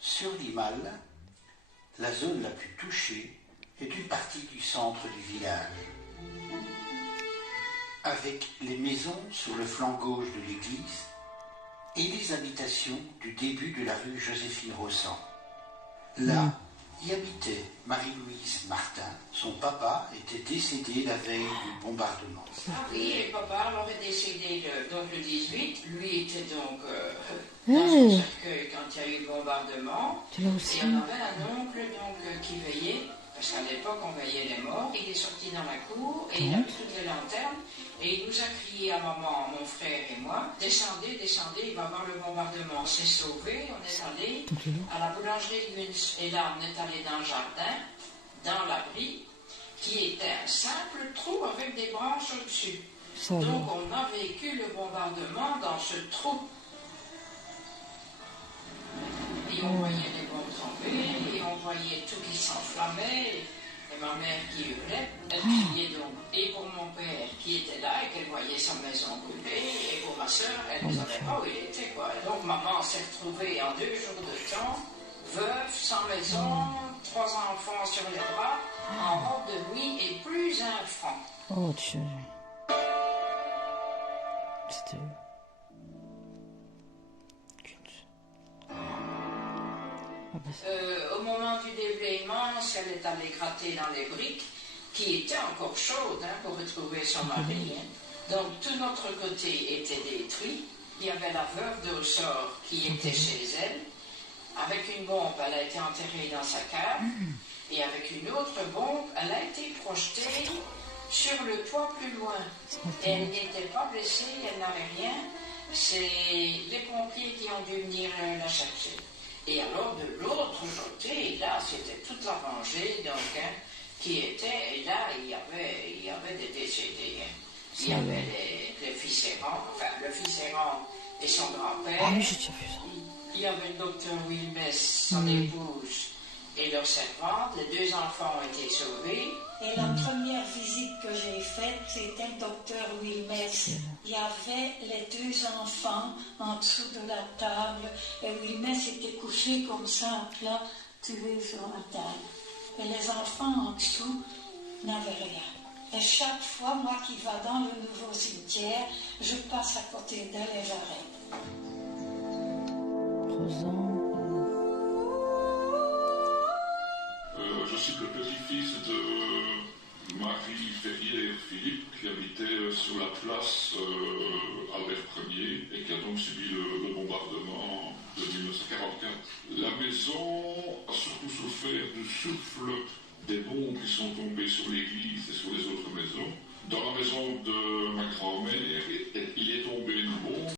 Sur Limal, la zone la plus touchée est une partie du centre du village, avec les maisons sur le flanc gauche de l'église et les habitations du début de la rue Joséphine-Rossan. Là y habitait Marie-Louise Martin. Son papa était décédé la veille du bombardement. Ah oui, et papa alors est décédé le 18. Lui était donc dans son cercueil quand il y a eu le bombardement. Tu l'as aussi. Et on avait un oncle qui veillait, parce qu'à l'époque on veillait les morts. Il est sorti dans la cour et il a mis toutes les lanternes. Et il nous a crié à maman, mon frère et moi, descendez, descendez, il va y avoir le bombardement. On s'est sauvés, on est allé à la boulangerie de Münz. Et là, on est allé dans le jardin, dans l'abri, qui était un simple trou avec des branches au-dessus. Donc on a vécu le bombardement dans ce trou. Et on voyait les bombes tomber, et on voyait tout qui s'enflammait. Et ma mère qui hurlait, elle criait donc. Et pour mon père qui était là et qu'elle voyait sa maison brûler, et pour ma soeur, elle ne savait pas où il était, quoi. Et donc maman s'est retrouvée en 2 jours de temps, veuve, sans maison, 3 enfants sur les bras, en robe de nuit et plus un franc. Oh Dieu. C'était... Au moment du déblayement, si elle est allée gratter dans les briques, qui étaient encore chaudes pour retrouver son mari. Donc tout notre côté était détruit. Il y avait la veuve d'Aussor qui était chez elle. Avec une bombe, elle a été enterrée dans sa cave. Et avec une autre bombe, elle a été projetée sur le toit plus loin. Elle n'était pas blessée, elle n'avait rien. C'est les pompiers qui ont dû venir la chercher. Et alors de l'autre côté, là c'était toute la rangée donc, qui était, et là il y avait des décédés. Il y avait les fils errants, enfin le fils errant et son grand-père. Ah oui, j'ai déjà vu ça. Il y avait le docteur Wilmès, son épouse et leur servante. Les 2 enfants ont été sauvés. Et la première visite que j'ai faite, c'était le docteur Wilmès. Il y avait les 2 enfants en dessous de la table. Et Wilmès était couché comme ça, à plat, tué sur la table. Et les enfants en dessous n'avaient rien. Et chaque fois, moi qui vais dans le nouveau cimetière, je passe à côté d'elle et j'arrête. Je suis le petit-fils de Marie Ferrier et Philippe qui habitait sur la place Albert Ier et qui a donc subi le bombardement de 1944. La maison a surtout souffert du souffle des bombes qui sont tombées sur l'église